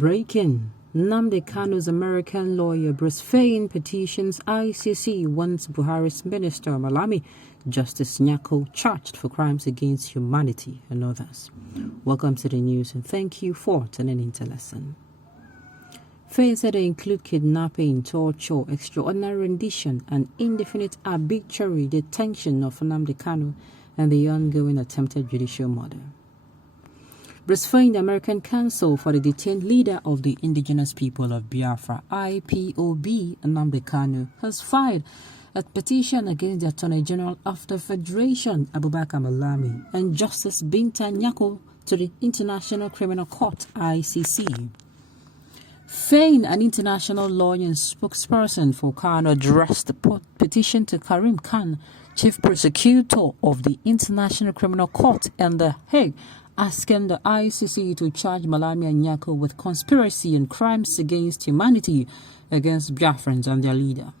Breaking. Nnamdi Kanu's American lawyer Bruce petitions ICC wants Buhari's Minister Malami, Justice Nyako, charged for crimes against humanity and others. Welcome to the news and thank you for tuning into Lesson. Fain said they include kidnapping, torture, extraordinary rendition, and indefinite arbitrary detention of Nnamdi Kanu and the ongoing attempted judicial murder. Bruce the American Council for the Detained Leader of the Indigenous People of Biafra, IPOB, Nnamdi Kanu, has filed a petition against the Attorney General of the Federation, Abubakar Malami, and Justice Binta Nyako to the International Criminal Court, ICC. Fain, an international lawyer and spokesperson for Kanu, addressed the petition to Karim Khan, Chief Prosecutor of the International Criminal Court in The Hague, asking the ICC to charge Malami and Nyako with conspiracy and crimes against humanity against Biafrans and their leader,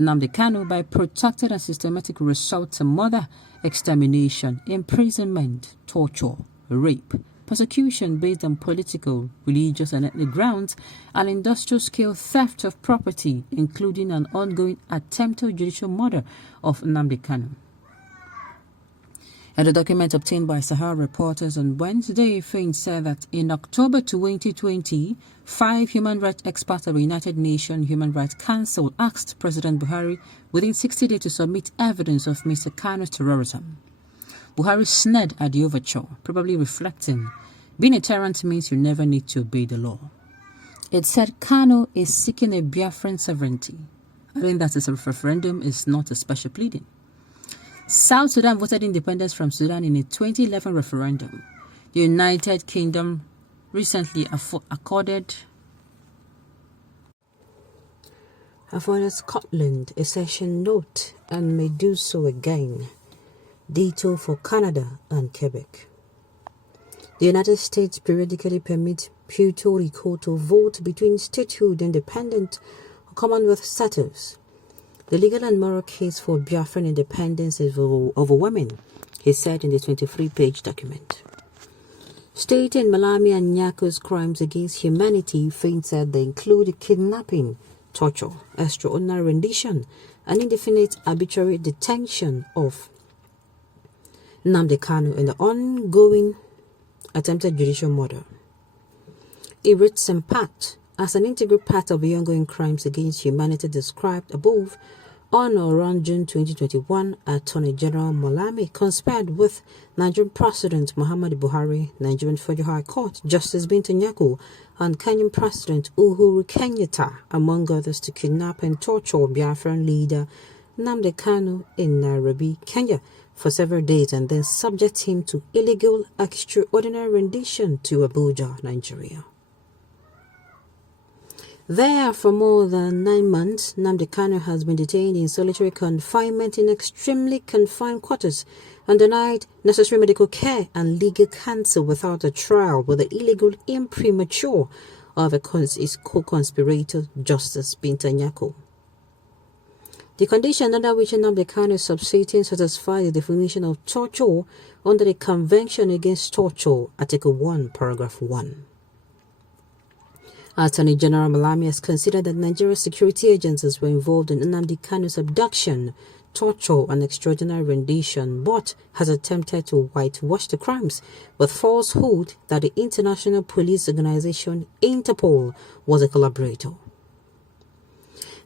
Nnamdi Kanu, by protracted and systematic resort to murder, extermination, imprisonment, torture, rape, persecution based on political, religious and ethnic grounds, and industrial-scale theft of property, including an ongoing attempted judicial murder of Nnamdi Kanu. In a document obtained by Sahara reporters on Wednesday, Fain said that in October 2020, 5 human rights experts of the United Nations Human Rights Council asked President Buhari within 60 days to submit evidence of Mr. Kanu's terrorism. Buhari sneered at the overture, probably reflecting, being a tyrant means you never need to obey the law. It said Kanu is seeking a Biafran sovereignty. I think that a referendum is not a special pleading. South Sudan voted independence from Sudan in a 2011 referendum. The United Kingdom recently afforded Scotland a session note and may do so again. Ditto for Canada and Quebec. The United States periodically permits Puerto Rico to vote between statehood, independent, or Commonwealth status. The legal and moral case for Biafran independence is overwhelming, he said in the 23-page document. Stating Malami and Nyako's crimes against humanity, Fain said they include kidnapping, torture, extraordinary rendition, and indefinite arbitrary detention of Nnamdi Kanu and the ongoing attempted judicial murder. He writes in part, as an integral part of the ongoing crimes against humanity described above, on or around June 2021, Attorney General Malami conspired with Nigerian President Muhammadu Buhari, Nigerian Federal High Court, Justice Binta Nyako, and Kenyan President Uhuru Kenyatta, among others, to kidnap and torture Biafran leader Nnamdi Kanu in Nairobi, Kenya, for several days and then subject him to illegal extraordinary rendition to Abuja, Nigeria. There, for more than 9 months, Nnamdi Kanu has been detained in solitary confinement in extremely confined quarters and denied necessary medical care and legal counsel without a trial with the illegal imprimatur of his co-conspirator, Justice Binta Nyako. The condition under which Nnamdi Kanu is subsisting satisfies the definition of torture under the Convention Against Torture, Article 1, Paragraph 1. Attorney General Malami has considered that Nigeria's security agencies were involved in Nnamdi Kanu's abduction, torture, and extraordinary rendition, but has attempted to whitewash the crimes with falsehood that the international police organization Interpol was a collaborator.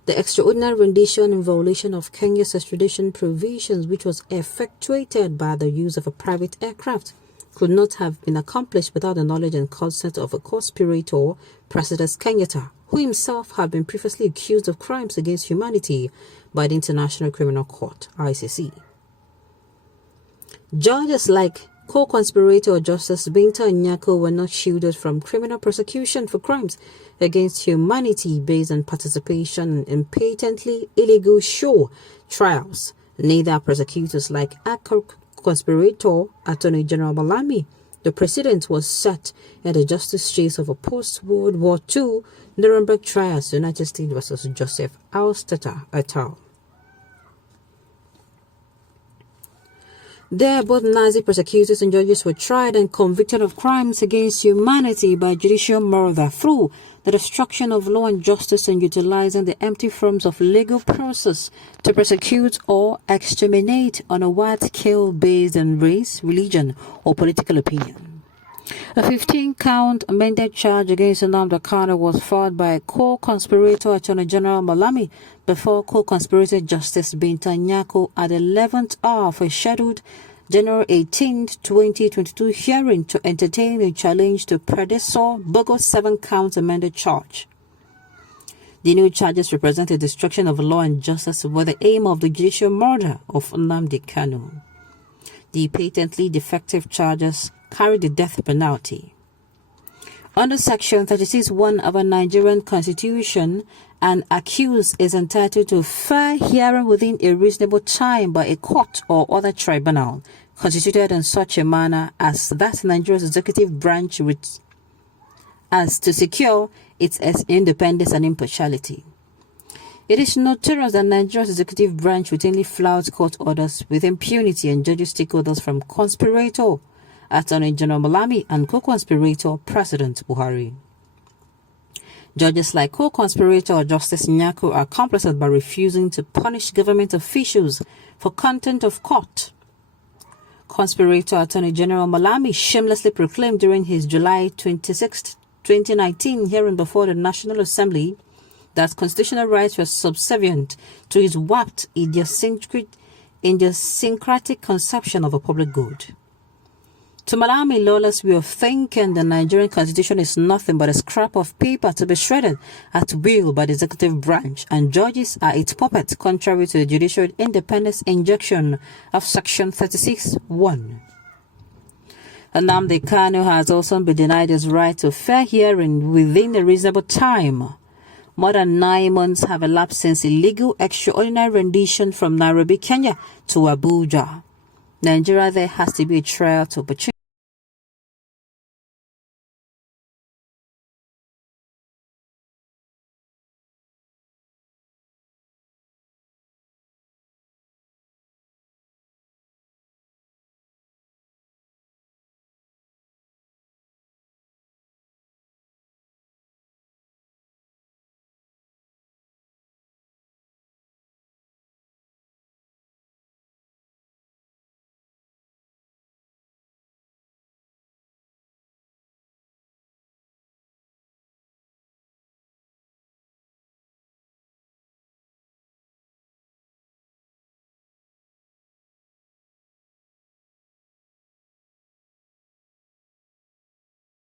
The extraordinary rendition in violation of Kenya's extradition provisions, which was effectuated by the use of a private aircraft, could not have been accomplished without the knowledge and consent of a conspirator, President Kenyatta, who himself had been previously accused of crimes against humanity by the International Criminal Court, ICC. Judges like co-conspirator Justice Binta Nyako were not shielded from criminal prosecution for crimes against humanity based on participation in patently illegal show trials. Neither prosecutors like conspirator Attorney General Malami. The precedent was set in the justice case of a post-World War II Nuremberg trials, United States versus Joseph Alstetter et al. There, both Nazi prosecutors and judges were tried and convicted of crimes against humanity by judicial murder through the destruction of law and justice and utilizing the empty forms of legal process to persecute or exterminate on a wide scale based on race, religion, or political opinion. A 15-count amended charge against Nnamdi Kanu was filed by co-conspirator Attorney General Malami before co-conspirator Justice Binta Nyako at the 11th hour for a scheduled January 18, 2022 hearing to entertain a challenge to predecessor bogus 7-count amended charge. The new charges represent a destruction of law and justice with the aim of the judicial murder of Nnamdi Kanu. The patently defective charges carry the death penalty. Under Section 36(1) of the Nigerian Constitution, an accused is entitled to fair hearing within a reasonable time by a court or other tribunal constituted in such a manner as that Nigeria's executive branch as to secure its independence and impartiality. It is notorious that Nigeria's executive branch routinely flouts court orders with impunity and judges stakeholders from conspirator Attorney General Malami and co-conspirator President Buhari. Judges like co-conspirator Justice Nyako are complicit by refusing to punish government officials for contempt of court. Conspirator Attorney General Malami shamelessly proclaimed during his July 26, 2019 hearing before the National Assembly that constitutional rights were subservient to his warped idiosyncratic conception of a public good. To Malami, lawless way of thinking, the Nigerian Constitution is nothing but a scrap of paper to be shredded at will by the executive branch, and judges are its puppets, contrary to the judicial independence injection of Section 36(1). Nnamdi Kanu has also been denied his right to fair hearing within a reasonable time. More than 9 months have elapsed since illegal extraordinary rendition from Nairobi, Kenya to Abuja. Nigeria, there has to be a trial to opportunity